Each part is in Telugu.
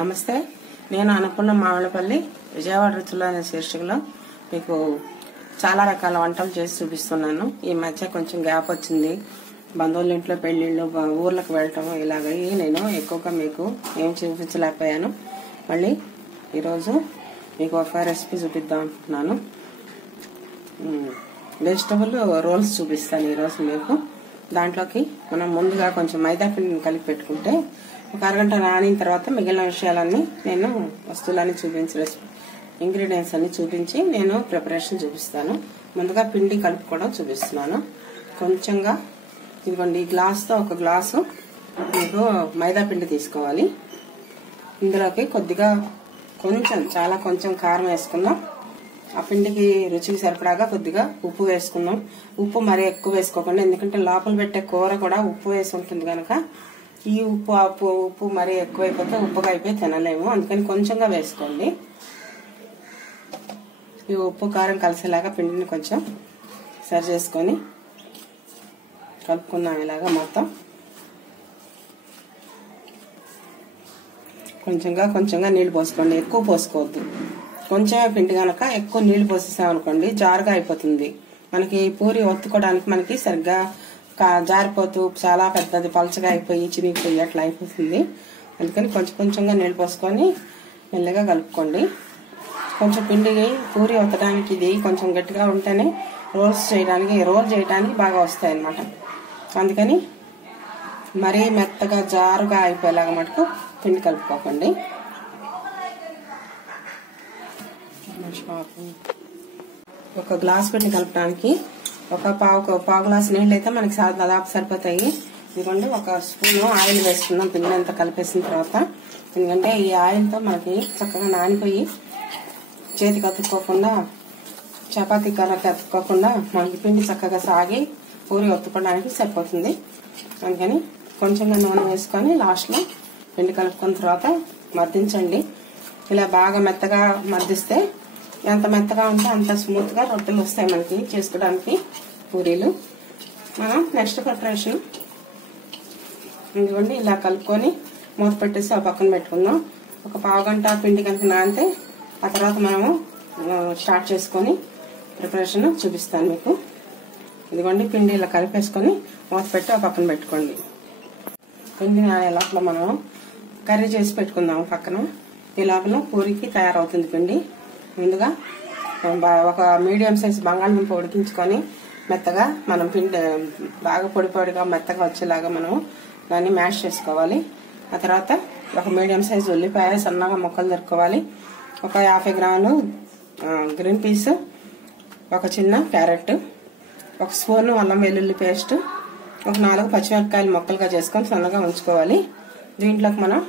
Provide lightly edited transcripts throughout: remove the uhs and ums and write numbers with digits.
నమస్తే, నేను అన్నపూర్ణ మామిళ్ళపల్లి విజయవాడ రుచులు అనే శీర్షికలో మీకు చాలా రకాల వంటలు చేసి చూపిస్తున్నాను. ఈ మధ్య కొంచెం గ్యాప్ వచ్చింది. బంధువుల ఇంట్లో పెళ్లిళ్ళు, ఊర్లకు వెళ్ళటం ఇలాగ నేను ఎక్కువగా మీకు ఏం చూపించలేకపోయాను. మళ్ళీ ఈరోజు మీకు ఒక రెసిపీ చూపిద్దాం అనుకుంటున్నాను. వెజిటబుల్ రోల్స్ చూపిస్తాను ఈరోజు మీకు. దాంట్లోకి మనం ముందుగా కొంచెం మైదా పిండిని కలిపి పెట్టుకుంటే ఒక అరగంట నానిన తర్వాత మిగిలిన విషయాలన్నీ నేను వస్తువులన్నీ చూపించి ఇంగ్రీడియంట్స్ అన్ని చూపించి నేను ప్రిపరేషన్ చూపిస్తాను. ముందుగా పిండి కలుపుకోవడం చూపిస్తున్నాను. కొంచెంగా ఇదిగోండి, ఈ గ్లాస్తో ఒక గ్లాసు మీకు మైదా పిండి తీసుకోవాలి. ఇందులోకి కొద్దిగా చాలా కొంచెం కారం వేసుకుందాం. ఆ పిండికి రుచికి సరిపడాగా కొద్దిగా ఉప్పు వేసుకుందాం. ఉప్పు మరీ ఎక్కువ వేసుకోకుండా, ఎందుకంటే లోపల పెట్టే కూర కూడా ఉప్పు వేసి ఉంటుంది కనుక ఈ ఉప్పు మరీ ఎక్కువైపోతే ఉప్పుగా అయిపోయి తినలేము. అందుకని కొంచెంగా వేసుకోండి. ఈ ఉప్పు కారం కలిసేలాగా పిండిని కొంచెం సరి చేసుకొని కలుపుకుందాం. ఇలాగా మొత్తం కొంచెంగా నీళ్లు పోసుకోండి, ఎక్కువ పోసుకోవద్దు. కొంచెమే పిండి కనుక ఎక్కువ నీళ్లు పోసేసామనుకోండి జారుగా అయిపోతుంది. మనకి పూరి ఒత్తుకోవడానికి మనకి సరిగ్గా జారిపోతూ చాలా పెద్దది పలచగా అయిపోయి చినిగిపోయి అట్లా అయిపోతుంది. అందుకని కొంచెంగా నీళ్లు పోసుకొని మెల్లగా కలుపుకోండి. కొంచెం పిండి పూరి ఒత్తడానికి ఇది కొంచెం గట్టిగా ఉంటేనే రోల్ చేయడానికి బాగా వస్తాయి అన్నమాట. అందుకని మరీ మెత్తగా జారుగా అయిపోయేలాగా మటుకు పిండి కలుపుకోకండి. ఒక గ్లాస్ పిండి కలపడానికి ఒక పావు గ్లాస్ నీళ్ళు అయితే మనకి దాదాపు సరిపోతాయి. ఇదిగోండి, ఒక స్పూన్ ఆయిల్ వేసుకుందాం పిండి అంతా కలిపేసిన తర్వాత. ఎందుకంటే ఈ ఆయిల్తో మనకి చక్కగా నానిపోయి చేతికి అతుక్కోకుండా, చపాతీ కర్రకి అతుక్కోకుండా మనకి పిండి చక్కగా సాగి పూరి ఒత్తుకోవడానికి సరిపోతుంది. అందుకని కొంచెంగా నూనె వేసుకొని లాస్ట్లో పిండి కలుపుకున్న తర్వాత మర్దించండి. ఇలా బాగా మెత్తగా మర్దిస్తే ఎంత మెత్తగా ఉంటే అంత స్మూత్ గా రొట్టెలు వస్తాయి మనకి చేసుకోవడానికి పూరీలు. మనం నెక్స్ట్ ప్రిపరేషన్ ఇదిగోండి, ఇలా కలుపుకొని మూత పెట్టేసి ఆ పక్కన పెట్టుకుందాం. ఒక పావు గంట పిండి కనుక నానితే ఆ తర్వాత మనము స్టార్ట్ చేసుకొని ప్రిపరేషన్ చూపిస్తాను మీకు. ఇదిగోండి, పిండి ఇలా కలిపేసుకొని మూత పెట్టి ఆ పక్కన పెట్టుకోండి. పిండి నానే లోపల మనం కర్రీ చేసి పెట్టుకుందాం పక్కన. ఈ లోపల పూరికి తయారవుతుంది పిండి. ముందుగా ఒక మీడియం సైజ్ బంగాళదుంప ఉడికించుకొని మెత్తగా మనం పిండి బాగా పొడిగా మెత్తగా వచ్చేలాగా మనం దాన్ని మ్యాష్ చేసుకోవాలి. ఆ తర్వాత ఒక మీడియం సైజ్ ఉల్లిపాయ సన్నగా ముక్కలు దొరుకోవాలి. ఒక 50 గ్రాములు గ్రీన్ పీస్, ఒక చిన్న క్యారెట్, ఒక స్పూన్ అల్లం వెల్లుల్లి పేస్ట్, ఒక 4 పచ్చిమిరపకాయలు ముక్కలుగా చేసుకొని సన్నగా ఉంచుకోవాలి. దీంట్లోకి మనం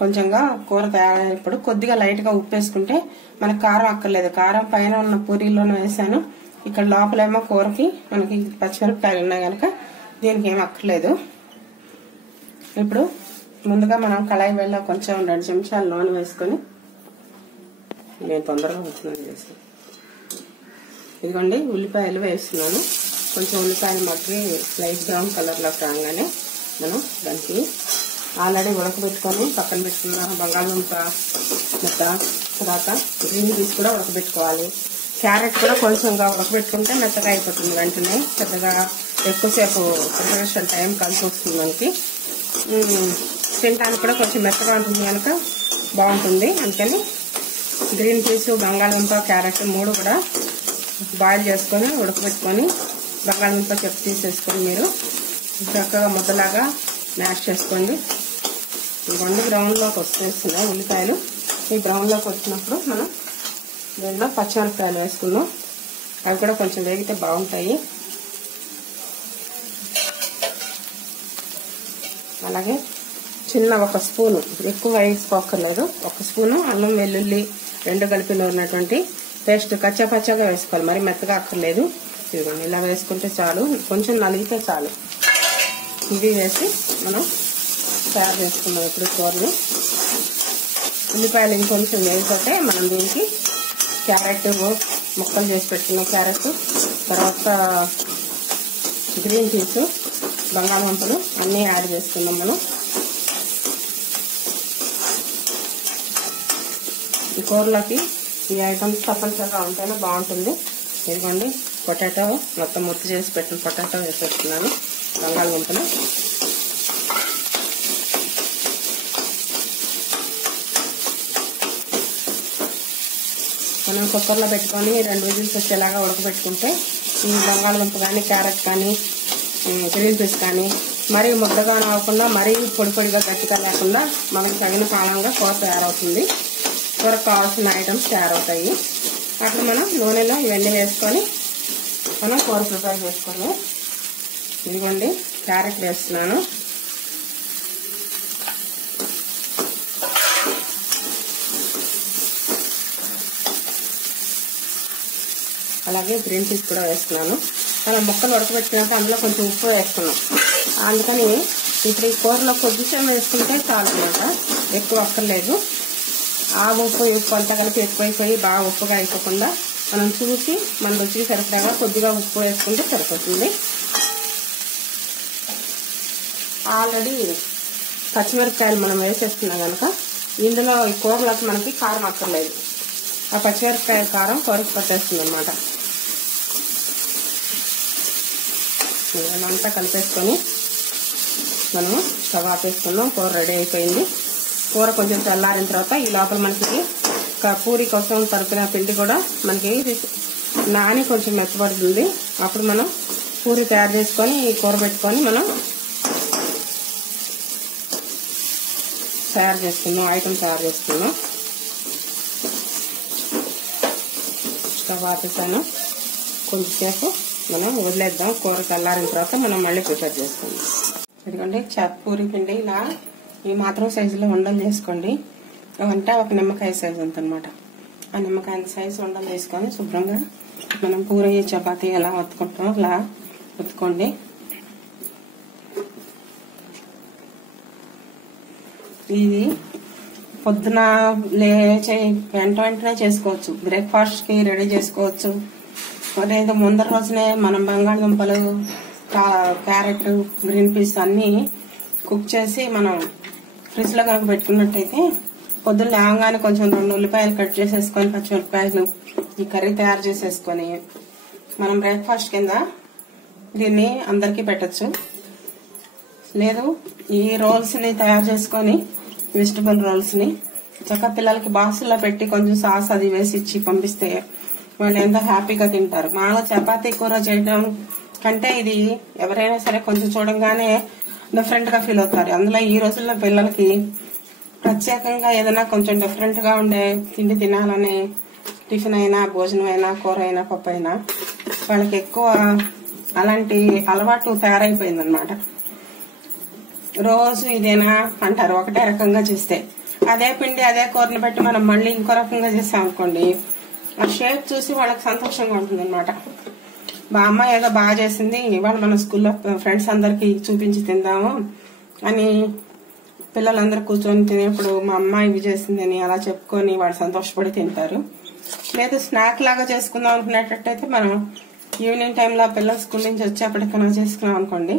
కొంచెంగా కూర తయారైనప్పుడు కొద్దిగా లైట్ గా ఉప్పు వేసుకుంటే మనకు కారం అక్కర్లేదు. కారం పైన ఉన్న పూరీలోనే వేసాను. ఇక్కడ లోపలేమో కూరకి మనకి పచ్చిమిరపకాయలు ఉన్నాయి కనుక దీనికి ఏం అక్కర్లేదు. ఇప్పుడు ముందుగా మనం కళాయి వెళ్ళ కొంచెం 2 నిమిషాలు నూనె వేసుకొని, నేను తొందరగా ఉంచున్నాను చేసి ఇదిగోండి ఉల్లిపాయలు వేస్తున్నాను. కొంచెం ఉల్లిపాయలు మగ్గి లైట్ బ్రౌన్ కలర్ లోకి రాగానే మనం దానికి ఆల్రెడీ ఉడకబెట్టుకొని పక్కన పెట్టుకున్న బంగాళదుంప ముద్ద, తర్వాత గ్రీన్ పీస్ కూడా ఉడకబెట్టుకోవాలి. క్యారెట్ కూడా కొంచెంగా ఉడకబెట్టుకుంటే మెత్తగా అయిపోతుంది వెంటనే. పెద్దగా ఎక్కువసేపు ప్రిపరేషన్ టైం కలిసి వస్తుంది మనకి. తినడానికి కూడా కొంచెం మెత్తగా ఉంటుంది కనుక బాగుంటుంది. అందుకని గ్రీన్ పీస్, బంగాళదుంప, క్యారెట్ 3 కూడా బాయిల్ చేసుకొని ఉడకబెట్టుకొని బంగాళదుంప చెప్పు తీసేసుకొని మీరు చక్కగా ముద్దలాగా మ్యాష్ చేసుకోండి. ఇవన్నీ బ్రౌన్లోకి వచ్చేస్తున్నాయి ఉల్లిపాయలు. ఈ బ్రౌన్లోకి వచ్చినప్పుడు మనం దీంట్లో పచ్చిమిరపకాయలు వేసుకుందాం. అవి కూడా కొంచెం వేగితే బాగుంటాయి. అలాగే చిన్న ఒక స్పూను, ఎక్కువ వేసుకోక్కర్లేదు, ఒక స్పూను అల్లం వెల్లుల్లి 2 కలిపి నూరినటువంటి పేస్ట్ కచ్చాపచ్చాగా వేసుకోవాలి, మరి మెత్తగా అక్కర్లేదు. ఇదిగోండి, ఇలా వేసుకుంటే చాలు, కొంచెం నలిగితే చాలు. ఇవి వేసి మనం తయారు చేసుకున్నాం ఇప్పుడు కూరని. ఉల్లిపాయలు ఇంకొంచెం వేసిపోతే మనం దీనికి క్యారెట్ ముక్కలు చేసి పెట్టుకున్న క్యారెట్, తర్వాత గ్రీన్ పీస్, బంగాళదుంపలు అన్నీ యాడ్ చేసుకున్నాం మనం. ఈ కూరలోకి ఈ ఐటమ్స్ తప్పనిసరిగా ఉంటేనే బాగుంటుంది. ఇదిగోండి పొటాటో మొత్తం ముత్తి చేసి పెట్టిన పొటాటో వేసేస్తున్నాను. బంగాళదుంపను మనం కుక్కర్లో పెట్టుకొని 2 విజిల్స్ వచ్చేలాగా ఉడకబెట్టుకుంటే ఈ బంగాళదుంప కానీ క్యారెట్ కానీ గ్రీన్ పీస్ కానీ మరీ ముద్దగా అవ్వకుండా మరీ పొడి పొడిగా గట్టిగా లేకుండా మనకు తగిన కాలంగా కూర తయారవుతుంది. కూరకు కావాల్సిన ఐటమ్స్ తయారవుతాయి. అక్కడ మనం నూనెలో ఇవన్నీ వేసుకొని మనం కూర ప్రిపేర్ చేసుకోవాలి. ఇదిగోండి క్యారెట్ వేస్తున్నాను. అలాగే గ్రీన్ పీస్ కూడా వేస్తున్నాను. అలా ముక్కలు ఉడకబెట్టినాక అందులో కొంచెం ఉప్పు వేస్తున్నాం. అందుకని ఇప్పుడు ఈ కూరలో కొంచెం వేసుకుంటే చాలు అన్నమాట, ఎక్కువ అక్కర్లేదు. ఆ ఉప్పు అంతా కలిపి ఎక్కువైపోయి బాగా ఉప్పుగా అయిపోకుండా మనం చూసి మన రుచికి సరిపడగా కొద్దిగా ఉప్పు వేసుకుంటే సరిపోతుంది. ఆల్రెడీ పచ్చిమిరపకాయలు మనం వేసేస్తున్నాం కనుక ఇందులో ఈ కూరలోకి మనకి కారం అక్కర్లేదు. ఆ పచ్చిమిరపకాయ కారం కూరకు పట్టేస్తుంది అన్నమాట. అంతా కలిపేసుకొని మనము స్టవ్ ఆపేసుకున్నాం. కూర రెడీ అయిపోయింది. కూర కొంచెం చల్లారిన తర్వాత ఈ లోపల మనకి పూరి కోసం తరిపిన పిండి కూడా మనకి నాని కొంచెం మెత్తబడుతుంది. అప్పుడు మనం పూరి తయారు చేసుకొని ఈ కూర పెట్టుకొని మనం ఐటమ్ తయారు చేసుకున్నాం. స్టవ్ ఆపేసాను. కొంచెంసేపు మనం వదిలేద్దాం. కూర చల్లారిన తర్వాత మనం మళ్ళీ ప్రిపేర్ చేసుకుందాం. ఎందుకంటే పూరి పిండి ఇలా ఈ మాత్రం సైజులో ఉండలు చేసుకోండి. అంటే ఒక నిమ్మకాయ సైజు ఉందన్నమాట. ఆ నిమ్మకాయ సైజు ఉండలు చేసుకొని శుభ్రంగా మనం పూరి చపాతీ ఎలా ఒత్తుకుంటామో అలా ఒత్తుకోండి. ఇది పొద్దున వెంటనే చేసుకోవచ్చు. బ్రేక్ఫాస్ట్ కి రెడీ చేసుకోవచ్చు. లేదా ముందర రోజునే మనం బంగాళదుంపలు క్యారెట్ గ్రీన్ పీస్ అన్ని కుక్ చేసి మనం ఫ్రిడ్జ్ లో కనుక పెట్టుకున్నట్టయితే పొద్దున్న లేవగానే కొంచెం 2 ఉల్లిపాయలు కట్ చేసేసుకొని పచ్చిమిరపకాయలు ఈ కర్రీ తయారు చేసేసుకొని మనం బ్రేక్ఫాస్ట్ కింద దీన్ని అందరికీ పెట్టచ్చు. లేదు ఈ రోల్స్ ని తయారు చేసుకొని వెజిటబుల్ రోల్స్ ని చక్కగా పిల్లలకి బాక్సుల్లో పెట్టి కొంచెం సాస్ అది వేసి ఇచ్చి పంపిస్తే వాళ్ళు ఎంతో హ్యాపీగా తింటారు. మాలో చపాతీ కూర చేయడం కంటే ఇది ఎవరైనా సరే కొంచెం చూడంగానే డిఫరెంట్ గా ఫీల్ అవుతారు. అందులో ఈ రోజుల్లో పిల్లలకి ప్రత్యేకంగా ఏదైనా కొంచెం డిఫరెంట్ గా ఉండే తిండి తినాలని టిఫిన్ అయినా భోజనం అయినా కూర అయినా పప్పు అయినా వాళ్ళకి ఎక్కువ అలాంటి అలవాటు తయారైపోయింది అనమాట. రోజు ఇదేనా అంటారు ఒకటే రకంగా చేస్తే. అదే పిండి అదే కూరని బట్టి మనం మళ్ళీ ఇంకో రకంగా చేస్తాం అనుకోండి, ఆ షేప్ చూసి వాళ్ళకి సంతోషంగా ఉంటుంది అనమాట. మా అమ్మ ఏదో బాగా చేసింది, ఇవాళ మన స్కూల్లో ఫ్రెండ్స్ అందరికి చూపించి తిందాము అని పిల్లలందరూ కూర్చొని తినేప్పుడు మా అమ్మ ఇవి చేసింది అని అలా చెప్పుకొని వాళ్ళు సంతోషపడి తింటారు. లేదు స్నాక్ లాగా చేసుకుందాం అనుకునేటట్టయితే మనం ఈవినింగ్ టైంలో పిల్లలు స్కూల్ నుంచి వచ్చేప్పటికైనా చేసుకున్నాం అనుకోండి,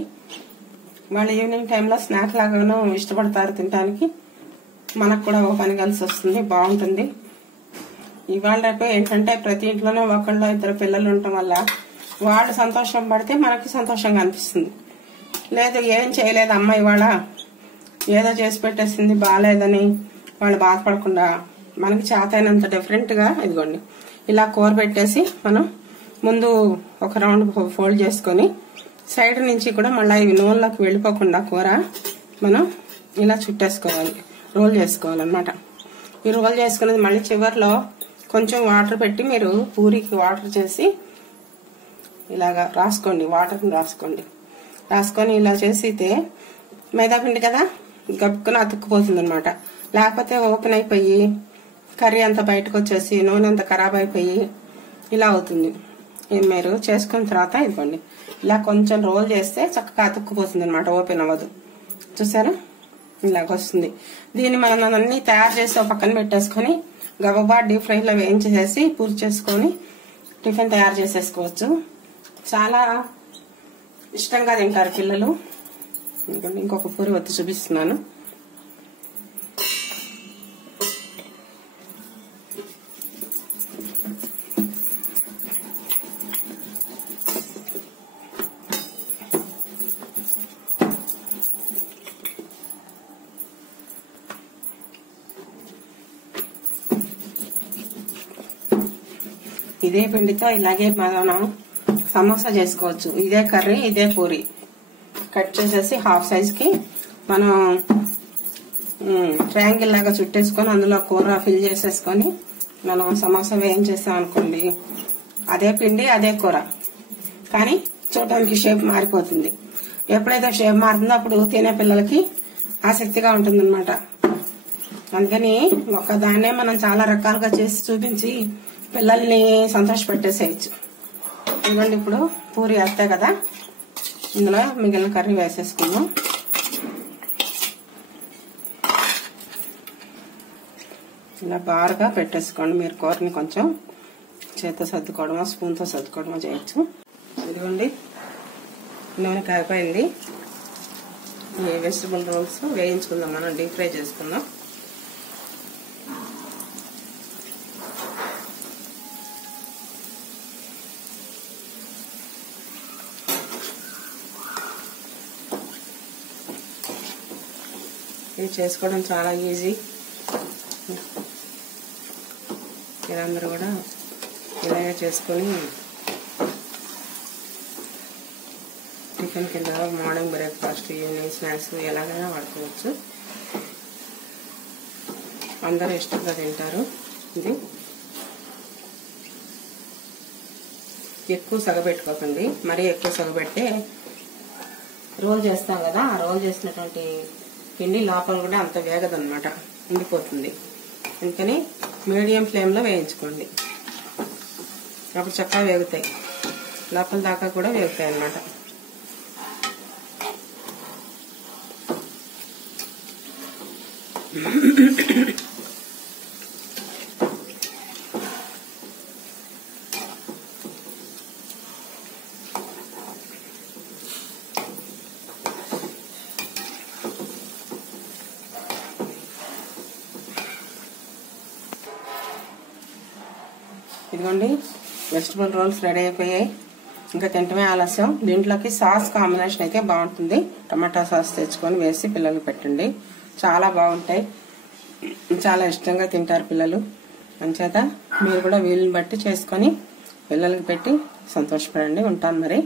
వాళ్ళు ఈవినింగ్ టైంలో స్నాక్ లాగాను ఇష్టపడతారు తినడానికి. మనకు కూడా ఓ పని కలిసి వస్తుంది, బాగుంటుంది. ఇవాళ రేపు ఏంటంటే ప్రతి ఇంట్లోనూ ఒకళ్ళు 2 పిల్లలు ఉండటం వల్ల వాళ్ళు సంతోషం పడితే మనకి సంతోషంగా అనిపిస్తుంది. లేదు ఏం చేయలేదు అమ్మ ఇవాళ ఏదో చేసి పెట్టేసింది బాగాలేదని వాళ్ళు బాధపడకుండా మనకి చేతైనంత డిఫరెంట్ గా ఇదిగోండి ఇలా కూర పెట్టేసి మనం ముందు ఒక రౌండ్ ఫోల్డ్ చేసుకొని సైడ్ నుంచి కూడా మళ్ళీ ఇవి నూనెలోకి వెళ్ళిపోకుండా కూర మనం ఇలా చుట్టేసుకోవాలి, రోల్ చేసుకోవాలన్నమాట. ఈ రోల్ చేసుకునేది మళ్ళీ చివరిలో కొంచెం వాటర్ పెట్టి మీరు పూరికి వాటర్ చేసి ఇలాగా రాసుకోండి, వాటర్ని రాసుకొని ఇలా చేసితే మైదా పిండి కదా గబ్బుకుని అతుక్కుపోతుంది అనమాట. లేకపోతే ఓపెన్ అయిపోయి కర్రీ అంతా బయటకు వచ్చేసి నూనె అంతా ఖరాబ్ అయిపోయి ఇలా అవుతుంది. మీరు చేసుకున్న తర్వాత ఇదిగోండి ఇలా కొంచెం రోల్ చేస్తే చక్కగా అతుక్కుపోతుంది అనమాట, ఓపెన్ అవ్వదు. చూసారా ఇలాగ వస్తుంది. దీన్ని మనం అన్ని తయారు చేసి పక్కన పెట్టేసుకొని గబగబా డీప్ ఫ్రైలో వేయించేసి పూర్తి చేసుకొని టిఫిన్ తయారు చేసేసుకోవచ్చు. చాలా ఇష్టంగా తింటారు పిల్లలు. ఇంకొక పూరి ఒత్తి చూపిస్తున్నాను. ఇదే పిండితో ఇలాగే మనం సమోసా చేసుకోవచ్చు. ఇదే కర్రీ, ఇదే పూరి కట్ చేసేసి హాఫ్ సైజ్ కి మనం ట్రయాంగిల్ లాగా చుట్టేసుకొని అందులో కూర ఫిల్ చేసేసుకొని మనం సమోసా వేయించేస్తాం అనుకోండి, అదే పిండి అదే కూర, కానీ చూడడానికి షేప్ మారిపోతుంది. ఎప్పుడైతే షేప్ మారుతుందో అప్పుడు తినే పిల్లలకి ఆసక్తిగా ఉంటుందన్నమాట. అందుకని ఒక్కదాన్నే మనం చాలా రకాలుగా చేసి చూపించి పిల్లల్ని సంతోష పెట్టేసేయచ్చు. ఇదిగోండి ఇప్పుడు పూరి వేస్తాయి కదా, ఇందులో మిగిలిన కర్రీ వేసేసుకుందాం. ఇలా బారుగా పెట్టేసుకోండి. మీరు కూరని కొంచెం చేత్తో సర్దుకోవడమో స్పూన్తో సర్దుకోవడమో చేయొచ్చు. ఇదిగోండి నూనె కాగిపోయింది. ఈ వెజిటబుల్ రోల్స్ వేయించుకుందాం, మనం డీప్ ఫ్రై చేసుకుందాం. ఇది చేసుకోవడం చాలా ఈజీ. మీరందరూ కూడా ఇలాగే చేసుకొని టిఫిన్ కింద, మార్నింగ్ బ్రేక్ఫాస్ట్, ఈవినింగ్ స్నాక్స్ ఎలాగైనా వాడుకోవచ్చు. అందరూ ఇష్టంగా తింటారు. ఇది ఎక్కువ సగబెట్టుకోకండి, మరీ ఎక్కువ సగబెడితే రోల్ చేస్తాం కదా, ఆ రోల్ చేసినటువంటి పిండి లోపల కూడా అంత వేగదన్నమాట, ఉండిపోతుంది. అందుకని మీడియం ఫ్లేమ్లో వేయించుకోండి, అప్పుడు చక్కగా వేగుతాయి, లోపల దాకా కూడా వేగుతాయి అన్నమాట. ఇదిగోండి వెజిటబుల్ రోల్స్ రెడీ అయిపోయాయి. ఇంకా తింటమే ఆలస్యం. దీంట్లోకి సాస్ కాంబినేషన్ అయితే బాగుంటుంది. టమాటా సాస్ తెచ్చుకొని వేసి పిల్లలకు పెట్టండి, చాలా బాగుంటాయి, చాలా ఇష్టంగా తింటారు పిల్లలు. అంచేత మీరు కూడా వీలుని బట్టి చేసుకొని పిల్లలకి పెట్టి సంతోషపడండి. ఉంటాను మరి.